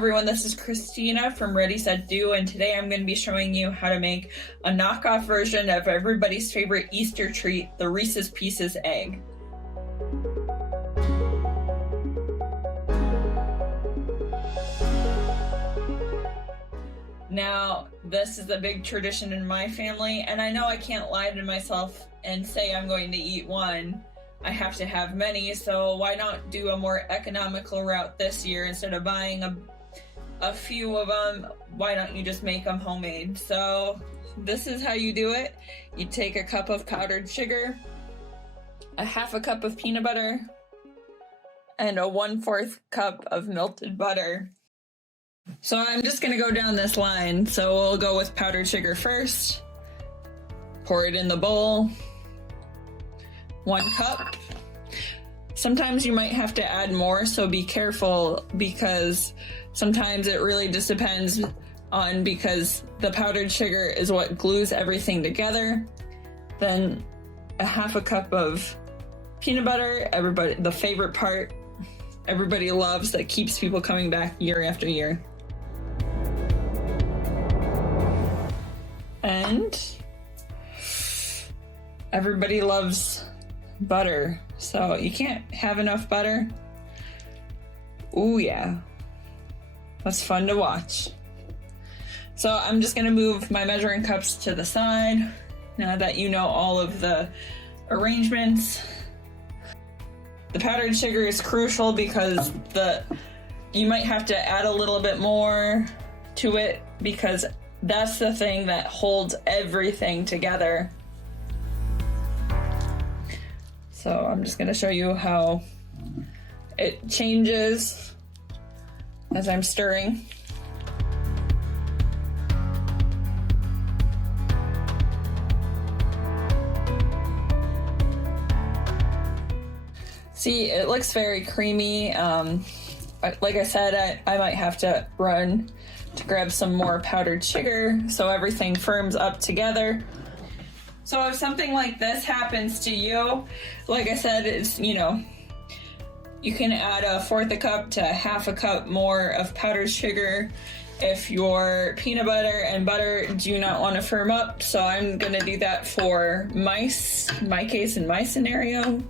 everyone, this is Christina from Ready Set Do, and today I'm going to be showing you how to make a knockoff version of everybody's favorite Easter treat, the Reese's Pieces egg. Now, this is a big tradition in my family, and I know I can't lie to myself and say I'm going to eat one. I have to have many, so why not do a more economical route this year? Instead of buying a few of them, why don't you just make them homemade? So this is how you do it. You take a cup of powdered sugar, a half a cup of peanut butter, and a 1/4 cup of melted butter. So I'm just gonna go down this line. So we'll go with powdered sugar first. Pour it in the bowl. 1 cup. Sometimes you might have to add more, so be careful because sometimes it really just depends on, because the powdered sugar is what glues everything together. Then a half a cup of peanut butter, everybody, the favorite part, everybody loves, that keeps people coming back year after year. And everybody loves butter, so you can't have enough butter. Ooh yeah, that's fun to watch. So I'm just gonna move my measuring cups to the side now that you know all of the arrangements. The powdered sugar is crucial because you might have to add a little bit more to it, because that's the thing that holds everything together. So I'm just gonna show you how it changes as I'm stirring. See, it looks very creamy. Like I said, I might have to run to grab some more powdered sugar so everything firms up together. So if something like this happens to you, like I said, it's, you can add a 1/4 cup to half a cup more of powdered sugar if your peanut butter and butter do not want to firm up. So I'm gonna do that for my case in my scenario.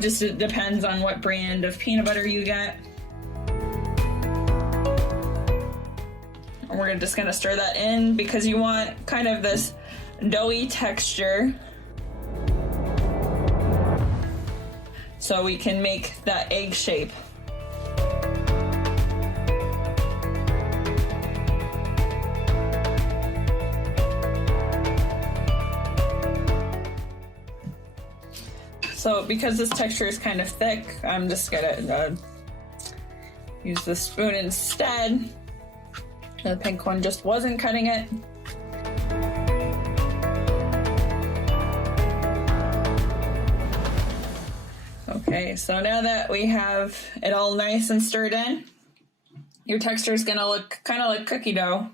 Just it depends on what brand of peanut butter you get. And we're just gonna stir that in because you want kind of this doughy texture so we can make that egg shape. So because this texture is kind of thick, I'm just gonna use the spoon instead. The pink one just wasn't cutting it. Okay, so now that we have it all nice and stirred in, your texture is gonna look kind of like cookie dough.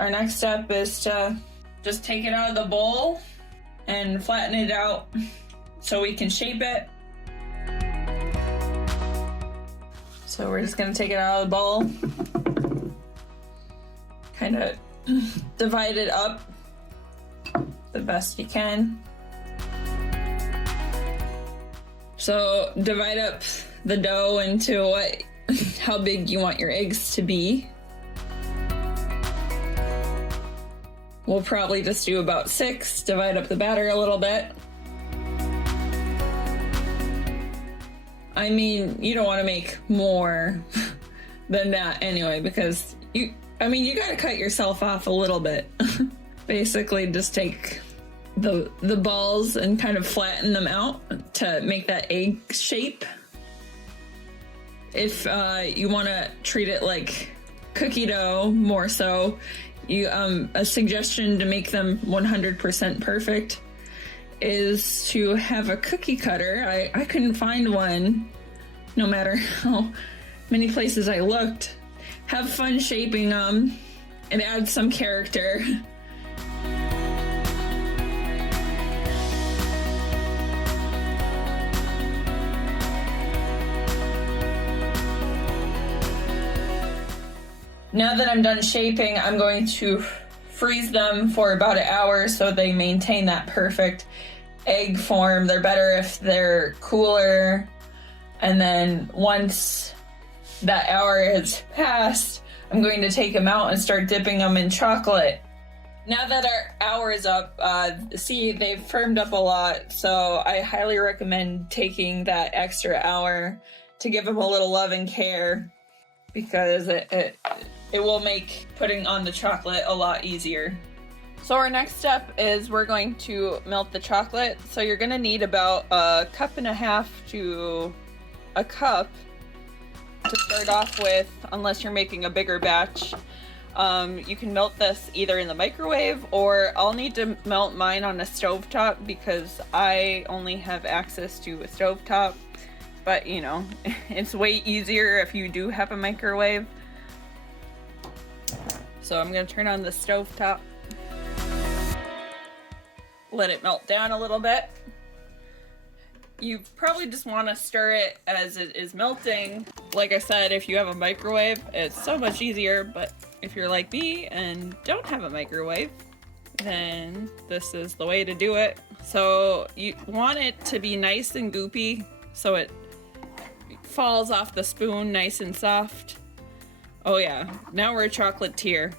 Our next step is to just take it out of the bowl and flatten it out so we can shape it. So we're just gonna take it out of the bowl, kind of divide it up the best you can. So divide up the dough into how big you want your eggs to be. We'll probably just do about 6, divide up the batter a little bit. I mean, you don't want to make more than that anyway, because you gotta cut yourself off a little bit. Basically, just take the balls and kind of flatten them out to make that egg shape. If you want to treat it like cookie dough more so, a suggestion to make them 100% perfect is to have a cookie cutter. I couldn't find one, no matter how many places I looked. Have fun shaping them and add some character. Now that I'm done shaping, I'm going to freeze them for about an hour so they maintain that perfect egg form. They're better if they're cooler. And then once that hour has passed, I'm going to take them out and start dipping them in chocolate. Now that our hour is up, see, they've firmed up a lot, so I highly recommend taking that extra hour to give them a little love and care, because it will make putting on the chocolate a lot easier. So our next step is we're going to melt the chocolate. So you're going to need about 1.5 cups to a cup to start off with, unless you're making a bigger batch. You can melt this either in the microwave, or I'll need to melt mine on a stovetop because I only have access to a stovetop. But you know, it's way easier if you do have a microwave. So I'm gonna turn on the stovetop. Let it melt down a little bit. You probably just want to stir it as it is melting. Like I said, if you have a microwave, it's so much easier, but if you're like me and don't have a microwave, then this is the way to do it. So you want it to be nice and goopy so it falls off the spoon nice and soft. Oh yeah, now we're a chocolatier.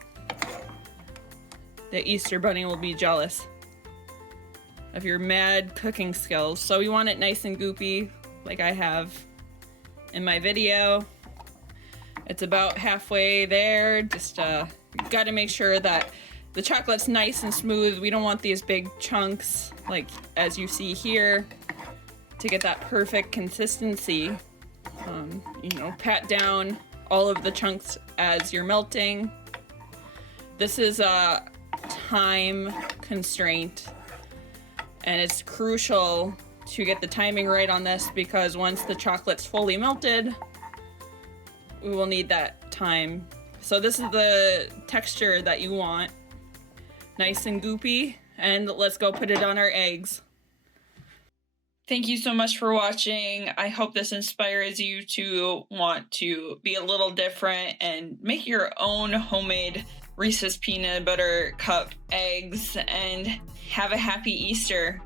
The Easter Bunny will be jealous of your mad cooking skills. So we want it nice and goopy, like I have in my video. It's about halfway there. Just gotta make sure that the chocolate's nice and smooth. We don't want these big chunks, like as you see here, to get that perfect consistency. You know, pat down all of the chunks as you're melting. This is a time constraint, and it's crucial to get the timing right on this, because once the chocolate's fully melted, we will need that time. So this is the texture that you want. Nice and goopy. And let's go put it on our eggs. Thank you so much for watching. I hope this inspires you to want to be a little different and make your own homemade Reese's peanut butter cup eggs, and have a happy Easter.